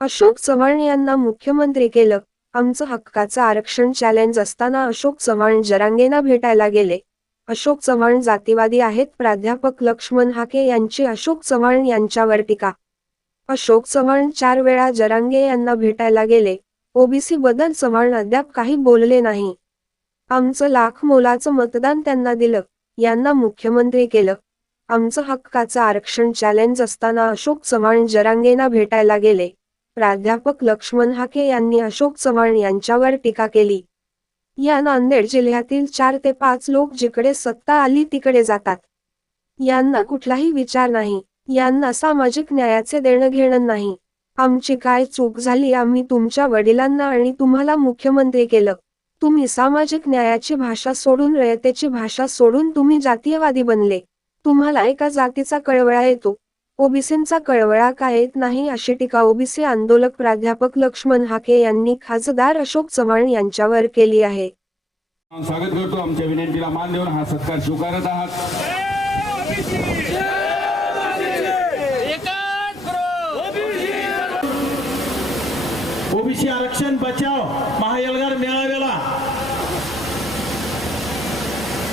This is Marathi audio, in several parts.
अशोक चव्हाण यांना मुख्यमंत्री केलं. आमचं हक्काचं आरक्षण चॅलेंज असताना अशोक चव्हाण जरांगेंना भेटायला गेले. अशोक चव्हाण जातीवादी आहेत प्राध्यापक लक्ष्मण हाके यांची अशोक चव्हाण यांच्यावर टीका. अशोक चव्हाण चार वेळा जरांगे यांना भेटायला गेले. ओबीसी बद्दल चव्हाण अद्याप काही बोलले नाही. आमचं लाख मोलाचं मतदान त्यांना दिलं. यांना मुख्यमंत्री केलं. आमचं हक्काचं आरक्षण चॅलेंज असताना अशोक चव्हाण जरांगेंना भेटायला गेले. प्राध्यापक लक्ष्मण हाके यांनी अशोक चव्हाण यांच्यावर टीका केली. या नांदेड जिल्ह्यातील चार ते पाच लोक जिकडे सत्ता आली तिकडे जातात. यांना कुठलाही विचार नाही. यांना सामाजिक न्यायाचे देणं घेणं नाही. आमची काय चूक झाली आम्ही तुमच्या वडिलांना आणि तुम्हाला मुख्यमंत्री केलं. तुम्ही सामाजिक न्यायाची भाषा सोडून रयतेची भाषा सोडून तुम्ही जातीयवादी बनले. तुम्हाला एका जातीचा कळवळा येतो. ओबीसींचा कळवळा का येत नाही अशी टीका ओबीसी आंदोलक प्राध्यापक लक्ष्मण हाके यांनी खासदार अशोक चव्हाण यांच्यावर केली आहे. स्वागत करतो आमच्या विनंतीला मान देऊन हा सत्कार स्वीकारत आहात. ओबीसी आरक्षण बचाव महायलगार मेळाव्याला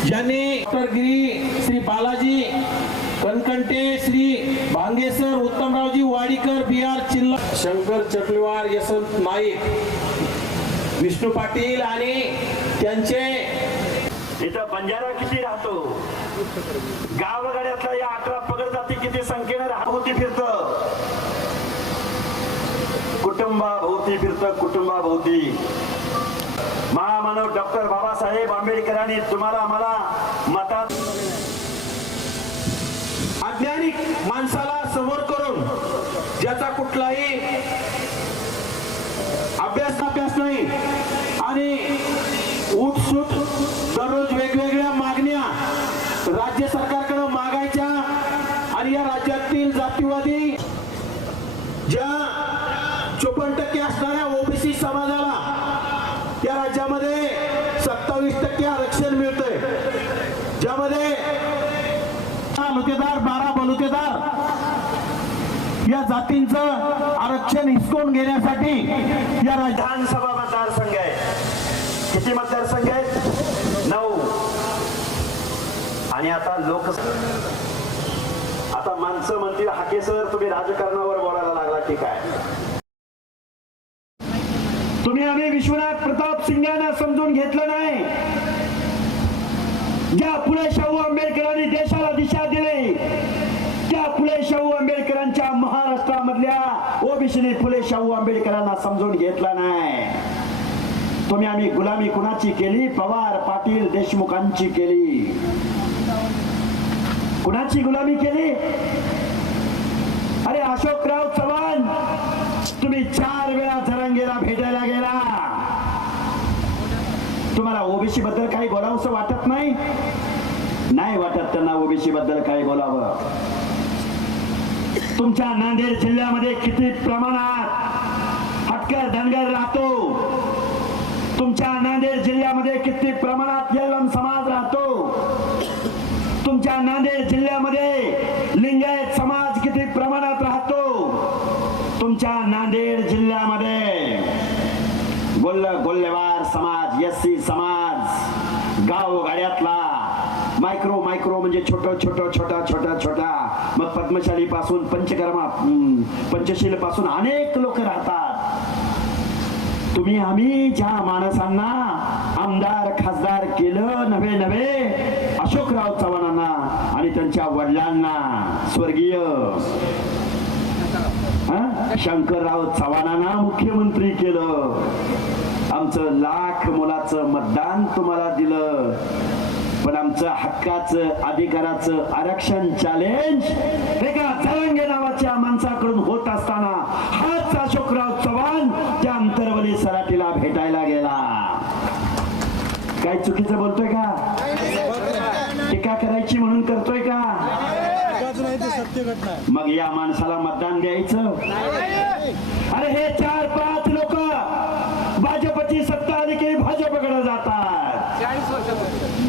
ज्यांनी doctor Giri Shri Balaji Kanakante Shri Bhangesar Uttamraoji Wadikar B R Chilla Shankar Chatlivar Yashwant Naik Vishnu Patil आणि त्यांचे इथं बंजारा किती राहतो? गावगाड्यातल्या या अठरा पगड जाती किती संख्येने राहती फिरत. कुटुंबाभोवती फिरत कुटुंबाभोवती. महामानव डॉक्टर बाबासाहेब आंबेडकरांनी तुम्हाला आम्हाला अज्ञानिक माणसाला समोर करून ज्याचा कुठलाही अभ्यास अभ्यास नाही आणि उठसूट दररोज वेगवेगळ्या मागण्या राज्य सरकारकडे मागायच्या आणि या राज्यातील जातीवादी ज्या चोपन्न टक्के असणाऱ्या ओबीसी समाजाला या राज्यात सत्तावीस टक्के आरक्षण मिळतंय ज्यामध्ये बलुतेदार बारा बलुतेदार. या जातींचं आरक्षण हिसकून घेण्यासाठी या विधानसभा मतदारसंघ आहे. किती मतदारसंघ आहेत? नऊ. आणि आता लोक आता माणसं म्हणतील हाके सर तुम्ही राजकारणावर बोलायला लागला ठीक आहे तुम्ही आम्ही विश्वनाथ प्रताप सिंगांना समजून घेतलं नाही. ज्या फुले शाहू आंबेडकरांनी देशाला दिशा दिली त्या फुले शाहू आंबेडकरांच्या महाराष्ट्रामधल्या ओबीसीने फुले शाहू आंबेडकरांना समजून घेतला नाही. तुम्ही आम्ही गुलामी कुणाची केली? पवार पाटील देशमुखांची केली. कुणाची गुलामी केली अरे अशोकराव चव्हाण तुम्ही चार वेळा जरांगेला भेटायला गेला तुम्हाला ओबीसी बद्दल काही बोलावंसं वाटत नाही? नाही वाटत त्यांना ओबीसी बद्दल काही बोलावं. तुमच्या नांदेड जिल्ह्यामध्ये किती प्रमाणात हटकर धनगर राहतो? तुमच्या नांदेड जिल्ह्यामध्ये किती प्रमाणात येलम समाज राहतो? तुमच्या नांदेड जिल्ह्यामध्ये लिंगायत समाज किती प्रमाणात राहतो? तुमच्या नांदेड जिल्ह्यामध्ये. गोल्ल गोल्लेवार समाज एससी समाज गाव गाड्यातला मायक्रो मायक्रो म्हणजे छोट छोट छोटा छोटा छोटा. मग पद्मशाली पासून पंचकर्मा पंचशील पासून अनेक लोक राहतात. तुम्ही आम्ही ज्या माणसांना आमदार खासदार केलं नव्हे नव्हे अशोकराव चव्हाणांना आणि त्यांच्या वडिलांना स्वर्गीय शंकरराव चव्हाणांना मुख्यमंत्री केलं. आमचं लाख मुलाचं मतदान तुम्हाला दिलं. पण आमचं हक्काचं अधिकाराचं आरक्षण चॅलेंज एका जरंगे नावाच्या माणसाकडून होत असताना हाच अशोकराव चव्हाण त्या अंतरवली सराटीला भेटायला गेला. काय चुकीचं बोलतोय का? टीका करायची म्हणून करतोय का? मग या माणसाला मतदान द्यायचं? अरे हे चार पाच लोक भाजपची सत्ता आली की भाजपकडे जातात.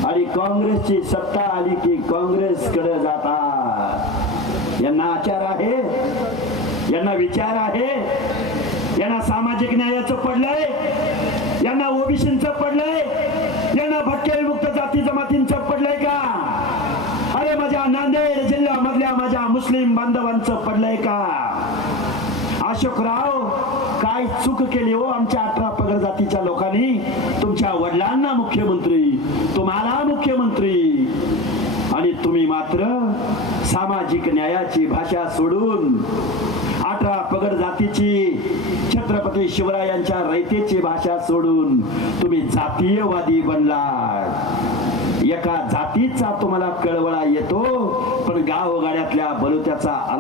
आणि काँग्रेसची सत्ता आली की काँग्रेसकडे जातात. यांना आचार आहे? यांना विचार आहे? यांना सामाजिक न्यायाचं पडलंय? यांना ओबीसीचं पडलंय? यांना भटके विमुक्त जाती जमातींचं पडलंय का? अरे माझ्या नांदेड मुस्लिम बांधवांचं पडलंय का? अशोकराव काय चूक केली हो आमच्या अठरा पगड जातीच्या लोकांनी? तुमच्या वडिलांना मुख्यमंत्री तुम्हाला मुख्यमंत्री. आणि तुम्ही मात्र सामाजिक न्यायाची भाषा सोडून अठरा पगड जातीची छत्रपती शिवरायांच्या रयतेची भाषा सोडून तुम्ही जातीयवादी बनला एका जातीचा तुम्हाला कळवळा येतो 咋